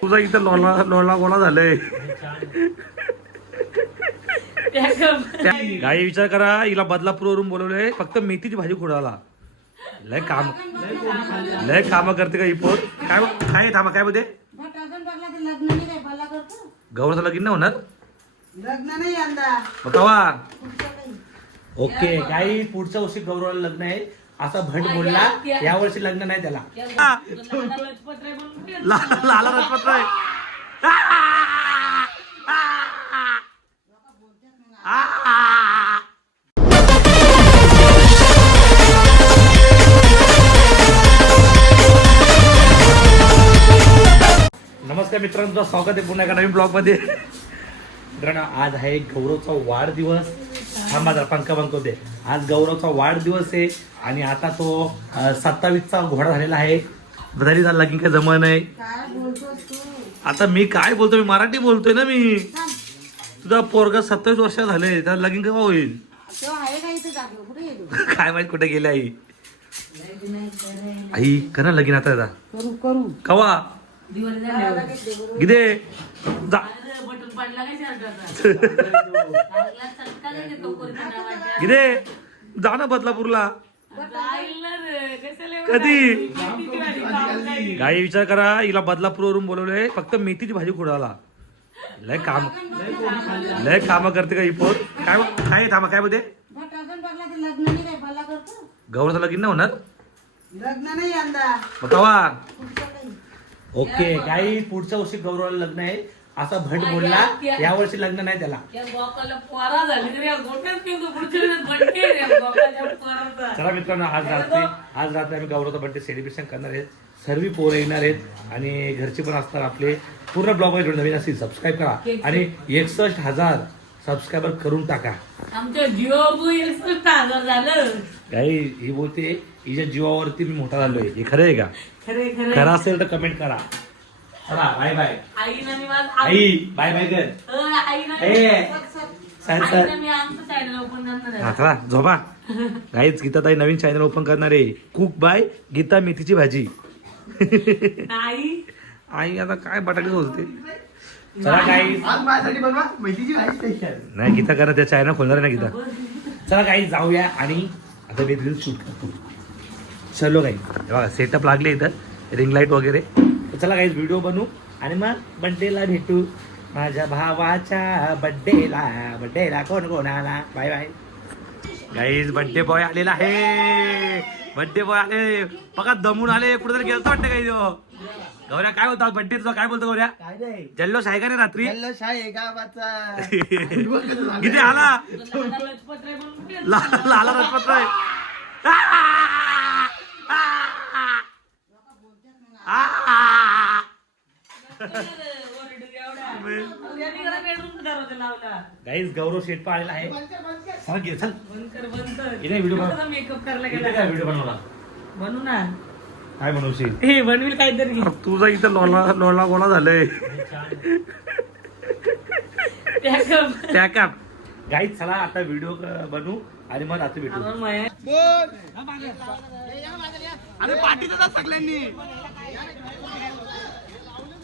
तुझा इथं लोला लोला गोला झालंय. काही विचार करा हिला बदलापूरवरून बोलवलंय. फक्त मेथीची भाजी खुडाला. लय काम लय काम करते का इपोर काय काय थांबा काय बोलते? गौरचं लगीन नाही होणार? लग्न नाही ओके काही पुढच्या वर्षी गौरवाला लग्न आहे. असा भट बोलला या. वर्षी लग्न नाही त्याला. लाला राजपत्र आहे. नमस्कार मित्रांनो स्वागत आहे पुन्हा एका नवीन ब्लॉगमध्ये मित्रांनो आज आहे गौरवचा वाढदिवस. थांबा जरा पंखा बंक होते आज गौरवचा वाढदिवस आहे आणि आता तो सत्तावीसचा घोडा झालेला आहे. बधारी झाला की काय बोलतोस तू? आता मी काय बोलतोय? मी मराठी बोलतोय ना मी. तुझा पोरगा सत्तावीस वर्ष झाले त्याला लगीन केव्हा होईल? काय माहीत कुठे गेली आई? आई करा लगीन आता आता करू करू. कवा गिदे जा ना बदलापूरला. कधी? काही विचार करा हिला बदलापूरवरून बोलवलंय फक्त मेथीची भाजी खोडाला. लय काम लय काम करते का ही पोर? काय काय थांबा काय बोलते? तर लग्न नाही होणार? काही. ओके काही पुढच्या वर्षी गौरवाला लग्न आहे. असा भट बोलला या वर्षी लग्न नाही त्याला. चला मित्रांनो आज रात्री आज रात्री आम्ही गौरवचा बर्थडे सेलिब्रेशन करणार आहेत. सर्व पोरं येणार आहेत आणि घरचे पण असतात आपले. पूर्ण ब्लॉगमध्ये नवीन असतील सबस्क्राईब करा. आणि एकसष्ट हजार सबस्क्रायबर करून टाका. आमच्या जिओ एकसष्ट हजार झालं. काही ही बोलते हिच्या जीवावरती मी मोठा झालोय. हे खरं आहे का? खरं असेल तर कमेंट करा. चला बाय बाय आईनं मी माझं आई बाय बाय कर. अं, आईनं ए सर सर. मी आमचं चॅनल ओपन करणार हा आहे. चला झोपा. काहीच गीता ताई नवीन चॅनल ओपन करणार आहे. कुक बाय गीता मेथीची भाजी. आई आई आता काय बटाटे बोलते चला काही आज माझ्यासाठी बनवा मेथीची भाजी स्पेशल नाही गीता करा त्या चॅनल खोलणार आहे ना गीता. चला काही जाऊया आणि आता मी रील शूट करतो. चलो काही बघा सेटअप लागले इथं. रिंग लाइट वगैरे. तर चला काही व्हिडिओ बनवू. आणि मग बड्डेला भेटू. माझ्या भावाच्या बड्डेला बड्डेला कोण कोण आला? Bye bye guys birthday boy आलेला आहे. बड्डे बॉय आले. बघा दमून आले. कुठेतरी गेलतो वाटतं काही गौऱ्या काय होता बड्डे तुझा? काय बोलतो गौऱ्या? जल्लोष आहे का रे रात्री? जल्लोष आहे गावाचा. किती आला? तुला लजपत रे म्हणून गाईज गौरव पण आलेला आहे चल घे चल. इथे व्हिडिओ बनव. makeup करायला इथे गेला? काय व्हिडिओ बनवला बनवू ना काय बनवशील हे बनवील काहीतरी तुझा इथं लोला लोला गोळा झालंय त्या कप. त्या का गाईज चला आता व्हिडिओ बनवू आणि मग रात्री भेटू अरे पाठी देतात सगळ्यांनी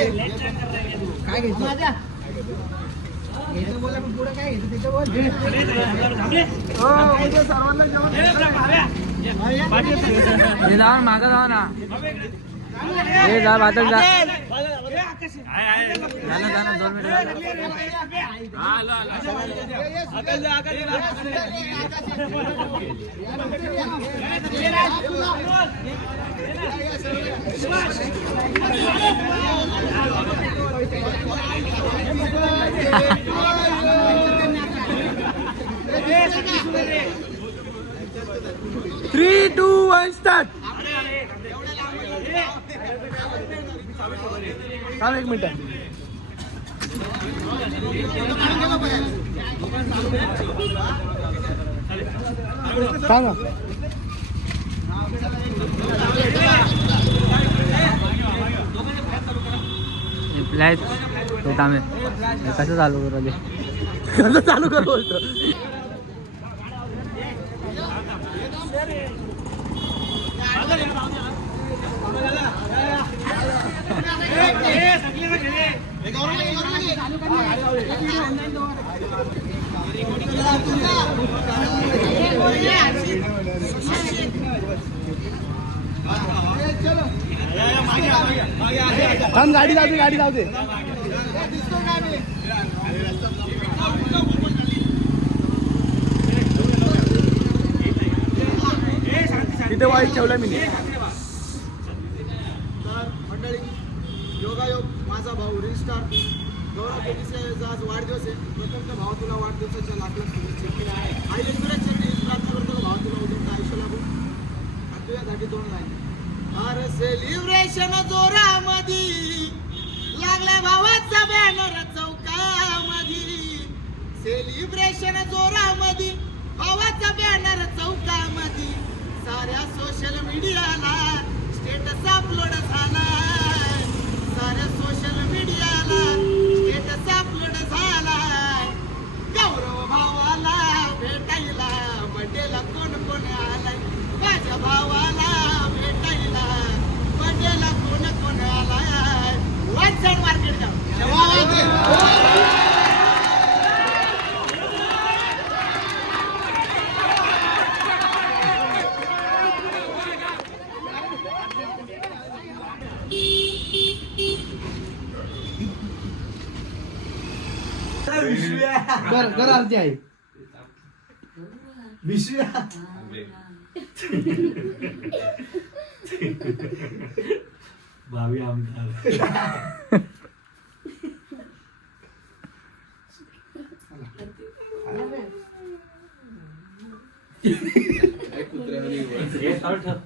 काय घ्यायचं घ्यायचं बोला पण पुढं काय घ्यायचं त्याचं बोल सर्वांना जेवण मागं जावा ना हे जा बाजूला जा. थ्री टू वन स्टार्ट थांब एक मिनिट. सांगा तो कसं चालू करू दे कसं चालू कर बोलतो? थांब गाडी जाऊ दे गाडी जाऊ दे. तिथे वाईट ठेवला मी तर मंडळी योगायोग माझा भाऊ रिस्टार गौरव पेटीचा आज वाढदिवस आहे. प्रथम भाव तुला वाढदिवसाच्या लाख लाख शुभेच्छा. आई ईश्वराच्या प्रार्थना करतो भाव तुला उद्या आयुष्य लागू आणि तुझ्यासाठी दोन लाईन. अरे सेलिब्रेशन जोरामधी. लागल्या भावाचा बॅनर चौकामधी. सेलिब्रेशन जोरामधी. भावाचा बॅनर चौकामधी. साऱ्या सोशल मीडियाला स्टेटस अपलोड झाला साऱ्या सोशल मीडियाला स्टेटस अपलोड झाला गौरव भावाला भेटायला बड्डेला कोण कोण आलाय माझ्या भावाला भेटायला बड्डेला कोण कोण आलाय वन साइड मार्केट कर कर आरती आहे विश्व्या. भावी आमदार. हे चालू ठेव.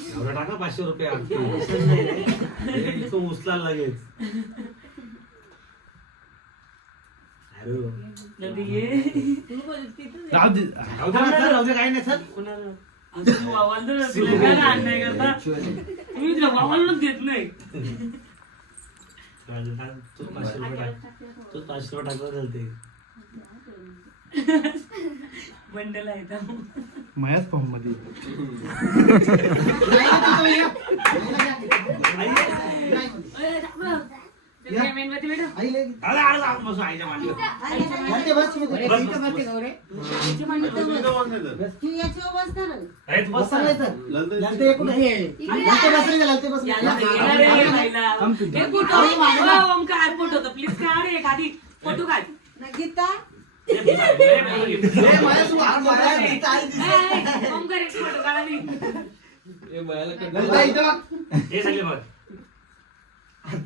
एवढं टाका पाचशे रुपये आमचे. हे इथून उचलायला लगेच अरे नदी ये. राहू दे राहू दे ना सर, राहू दे काही नाही सर कोणाला? आमचं तू ना अन्याय करता? तुम्ही तुला वावालच देत नाही. दे, तूच पाचशे रुपये टाक. तूच पाचशे रुपये टाकलं चालते बंडल आहे. मयाच फॉर्ममध्ये. हे फोटो ओमकार फोटो तर प्लीज काढ एक आधी. फोटो काढ. ना गीता हे सगळे बघ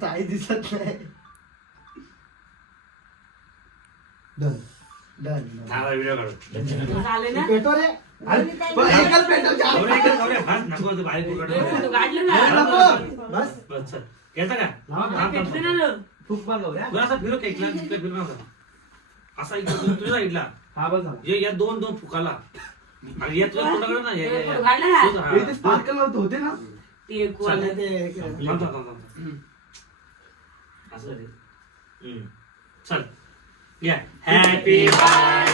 ताई दिसत नाही डन डन चांगला व्हिडिओ काढू झाले ना पेटो रे पण एकच पेटो चार गौऱ्या इकडे, गौऱ्या, बस, नको तू बाहेर फोटो नको. काढलं ना नको बस बस, चल. घ्यायचा का थांब, थांब, भेटलं थांब. ना लो. फुकबा गौऱ्या तुला असा फिरो केकला इकडे फिरू नका असा इकडे तुझ्या- तुझ्या साईडला हा बस झाला ये या दोन दोन फुकाला आणि या तुझ्या तोंडाकडे ना या- हा. ते स्पार्कल होते होते ना ते एक वाला. थांब, थांब, थांब, थांब. असं रे. हम्म. चल या हॅपी ना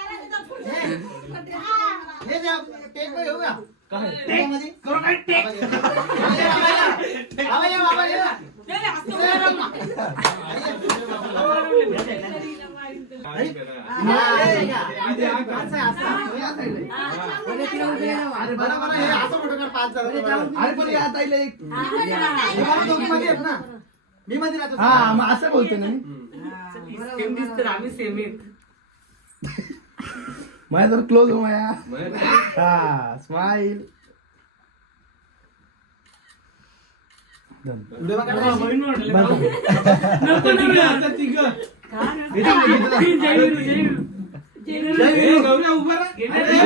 बोलतो LP आई नाही येत. जेली भेटली खाना राव घे एलपी स्ट्रॉंग एलपी स्ट्रॉंग करो काय टेक ए, असं बोलायला. हा मग असं बोलतो ना मी. सेम दिसतं आम्ही सेम आहेत. माझ्या तर क्लोज हो माया. हा स्माईल बहीण म्हटलं भाऊ. नको ना रे. काय रे?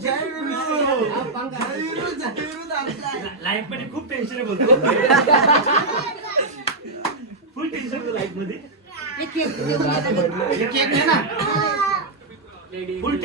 जय विरू, जय विरू. जय लाईफमध्ये खूप टेन्शन बोलतो फुल टेन्शन लाईफमध्ये हे केक- केक- फुल